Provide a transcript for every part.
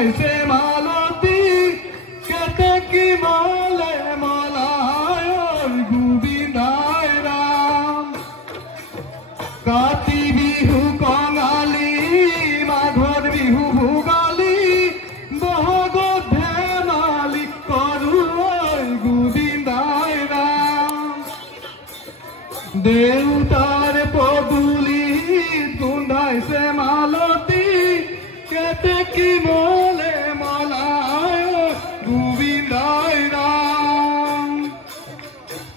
দুনাইছে মালতী কেতেকী মলে মলায় গোবিন্দাই ৰাম কাতি বিহু কঙালী মাঘৰ বিহু ভোগালী বহাগত ধেমালি কৰো গোবিন্দাই ৰাম দেউতাৰ পদূলি গোন্ধাইছে মালতী কেতেকী মলে মলায় গোবিন্দাই ৰাম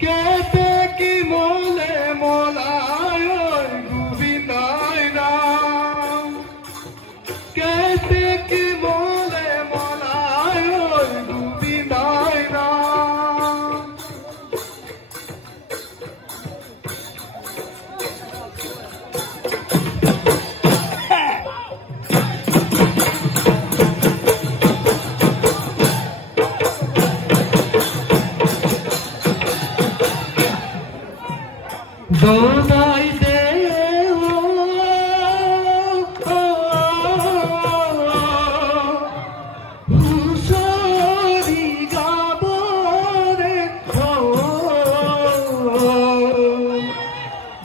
কেতেকী মলে মলায় গোবিন্দাই ৰাম কেতেকী মলে মলায় গোবিন্দাই ৰাম দৌদাই দে হুঁচৰি গাবৰে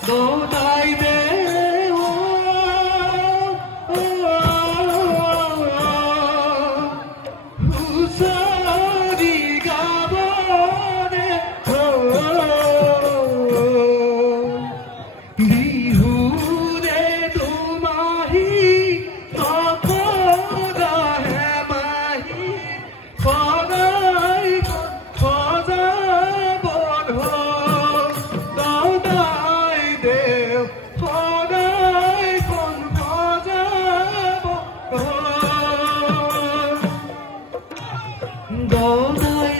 দৌদাই দে হুঁচৰি গাবৰে বিহুৰে দুমাহী অপৰাহে মাহী সদায় সজাব দৌদাই দেও সদায় সজাব দৌদাই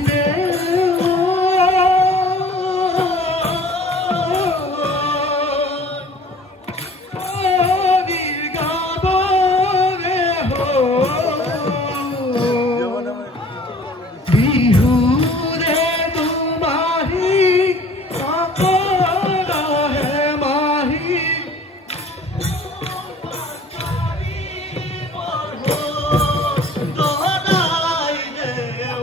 বিহুৰে দুমাহী অপৰাহে মাহী দৌদাই দেও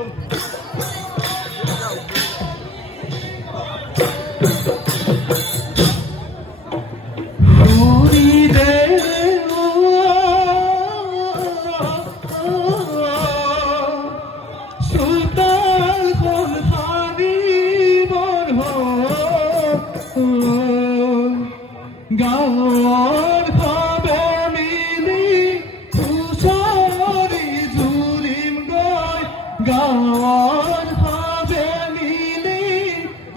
হৰি দেও চোতালখন সাৰিবৰ গাঁৱৰ সবে মিলি হুঁচৰি জুৰিম গৈ গাঁৱৰ সবে মিলি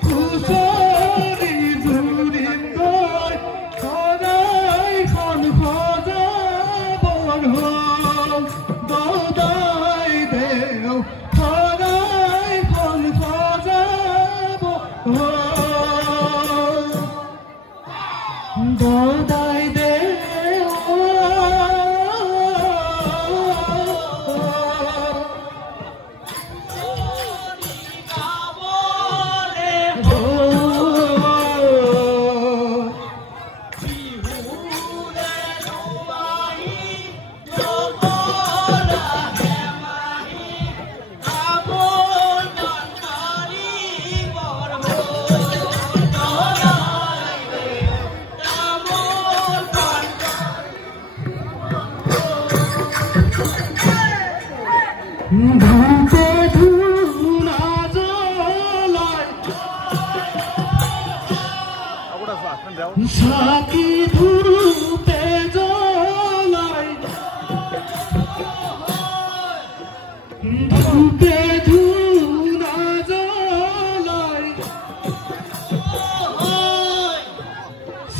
হুঁচৰি জুৰিম গৈ সদায়খন সজাব দৌদাই দেও সদায়খন সজাব দৌদাই দেও ধূপে ধূনা জ্বলাই চাকি ধূপে জ্বলাই ধূপে ধূনা জ্বলাই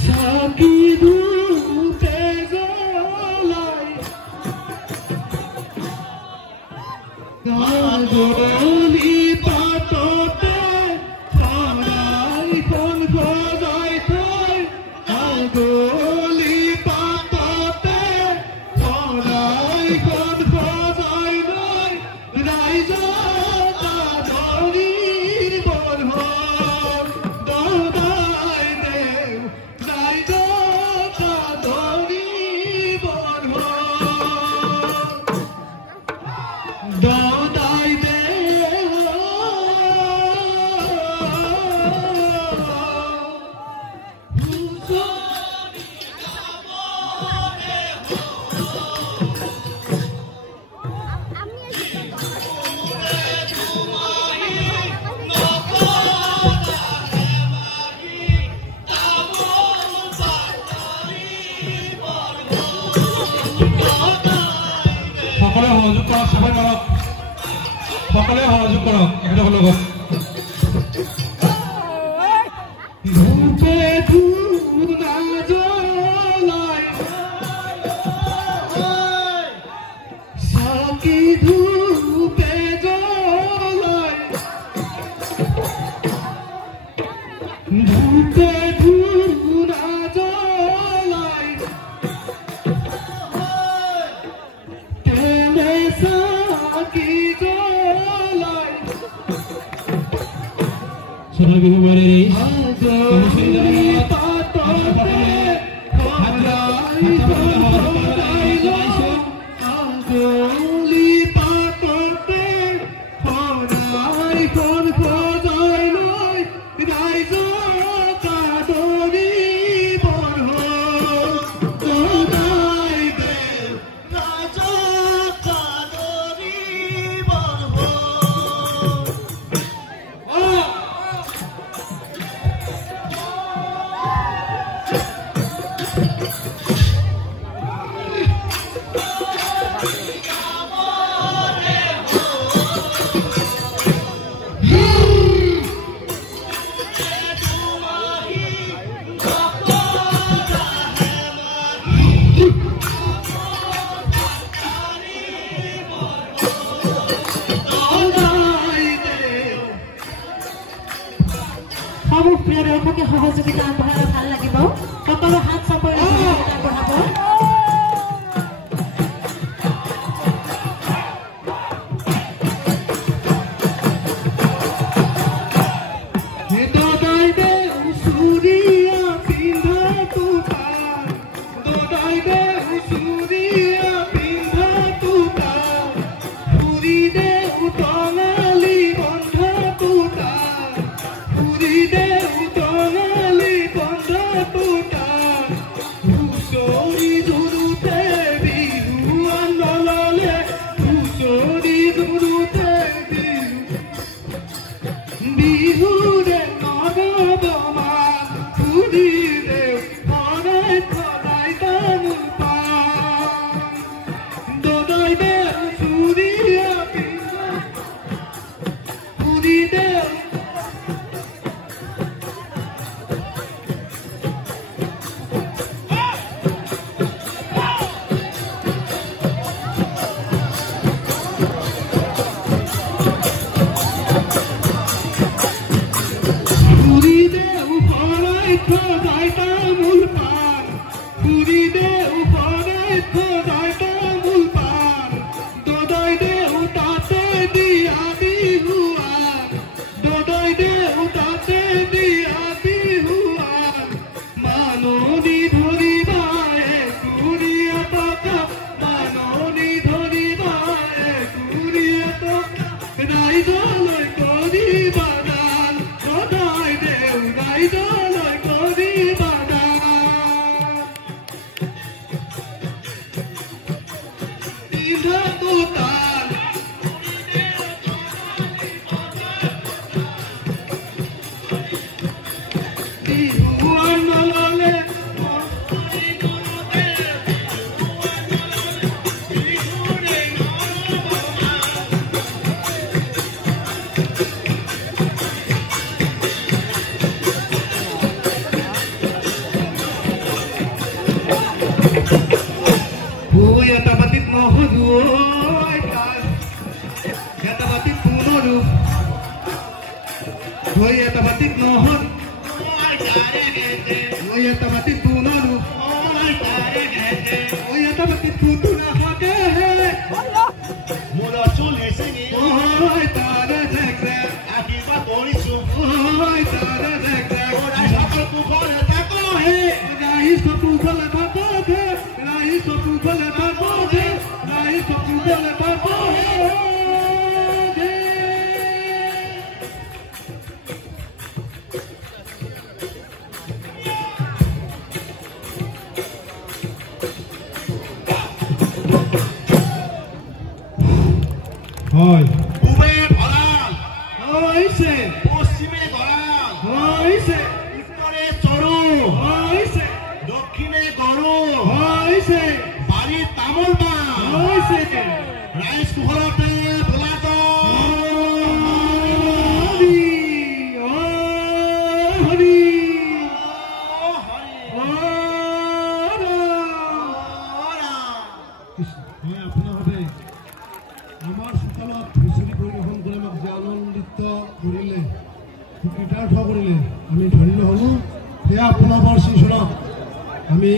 চাকি ধূপে জ্বলাই গাজনি পাততে শৰাইখন গজাই থৈ গাজনি পাততে শৰাইখন গজাই লৈ ৰাইজক আদৰিৰ বৰহৰ দৌদাই দেও ৰাইজক আদৰিৰ বৰহৰ সকলে সহযোগ কৰক একেলগে লগত ধূপে ধূপ নাজলাই চাকি ধূপে জ্বলাই ধূপে ধূপ নাজলাই তেলে চাকি সবাই বিহু বাড়ি প্ৰিয় দৰ্শকে সহযোগিতা আগবঢ়ালে ভাল লাগিব সকলো হাত চাপৰি আগবঢ়াব হয় পূবে ভঁৰাল হৈছে পশ্চিমে গঁৰাল হৈছে উত্তৰে চৰু হৈছে দক্ষিণে গৰু হৈছে বাৰীত তামোল পাণ হৈছে ৰাইজ পোহৰতে বোলাটো আমাৰ চোতালত হুঁচৰি পৰিৱেশন কৰি আমাক যে আনন্দিত কৰিলে কৃতাৰ্থ কৰিলে আমি ধন্য হ'লো সেয়া আপোনালোকৰ শ্ৰীচৰণত আমি